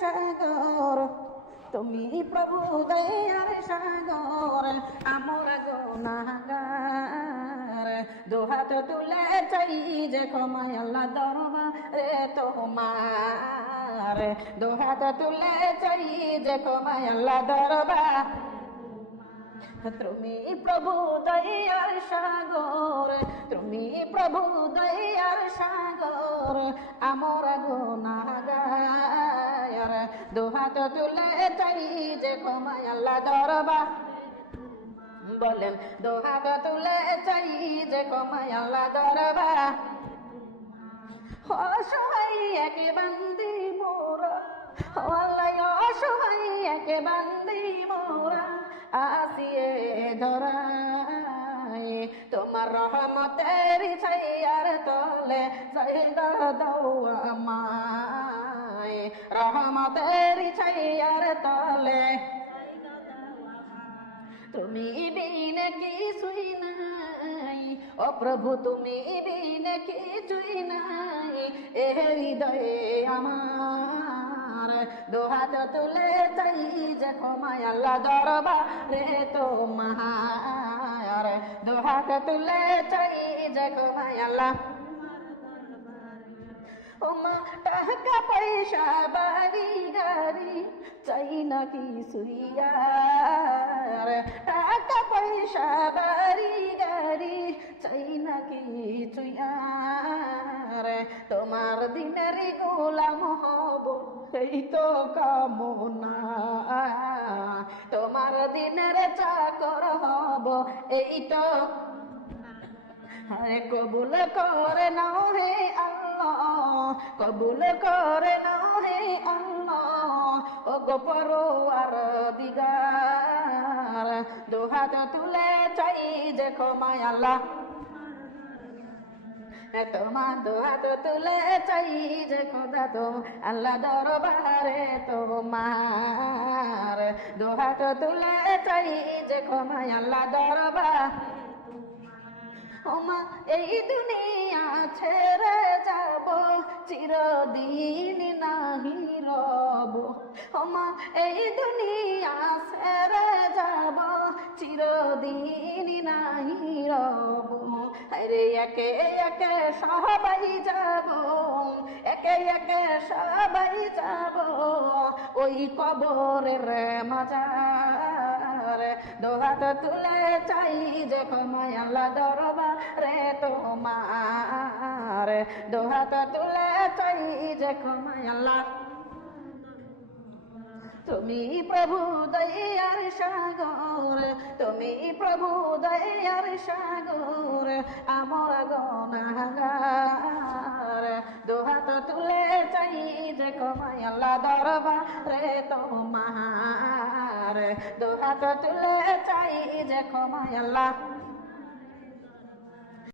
সাগর তুমি প্রভু দয়ার সাগর আমরা গুনাহগার দুহাত তুলে চাই যে ক্ষমায় আল্লাহ দরবারে তোমার দুহাত তুলে চাই যে ক্ষমায় আল্লাহ দরবার তুমি প্রভু দয়ার সাগর তুমি প্রভু দয়ার সাগর আমরা গুনাহগার দুহাত তুলে চাই যে ক্ষমায় আল্লাহ দরবার বলেন দুহাত তুলে চাই যে ক্ষমায় আল্লাহ দরবার অসহায় এক বান্দি মোরা আল্লাহ অসহায় এক বান্দি মোরা আসিয়ে ধরায় তোমার রহমতের ছায়ার তলে জায়গা দাও আমায় রহমতের ছায়ার তলে তুমি বিনে কিছুই নাই ও প্রভু তুমি বিনে কিছুই নাই এ হৃদয়ে আমার দুহাত তুলে চাই যে ক্ষমায় আল্লাহ দরবারে তোমার দুহাত তুলে চাই যে ক্ষমায় আল্লাহ ওমা টাকা পয়সা বাড়ি গাড়ি চাই না কিছুই আর টাকা পয়সা বাড়ি গাড়ি চাই না কিছুই আর তোমার দিনের গোলাম হব এই তো কামনা তোমার দিনের চাকর হব এই তো আরে কবুল করে নাও হে আল্লাহ কবুল করে নাও হে আল্লাহ ও গো পরওয়ার দিগার দুহাত তুলে চাই যে ক্ষমায় আল্লাহ তোমার দুহাত তুলে চাই যে খোদা তো আল্লাহ দরবারে তোমার দুহাত তুলে চাই যে ক্ষমায় আল্লাহ দরবার ওমা এই দুনিয়া ছেড়ে যাব চিরদিন নাহি রব ওমা এই দুনিয়া ছেড়ে যাব চিরদিন নাহি রব আরে একে একে সবাই যাব একে একে সবাই যাব ওই কবরের মাজার দুহাত তুলে চাই যে ক্ষমায় আল্লাহ দরবারে তোমার দুহাত তুলে চাই যে ক্ষমায় আল্লাহ তুমি প্রভু দয়ার সাগর তুমি প্রভু দয়ার সাগর আমরা গুনাহগার দুহাত তুলে চাই যে ক্ষমায় আল্লাহ দরবারে তোমার দুহাত তুলে চাই যে ক্ষমায় আল্লাহ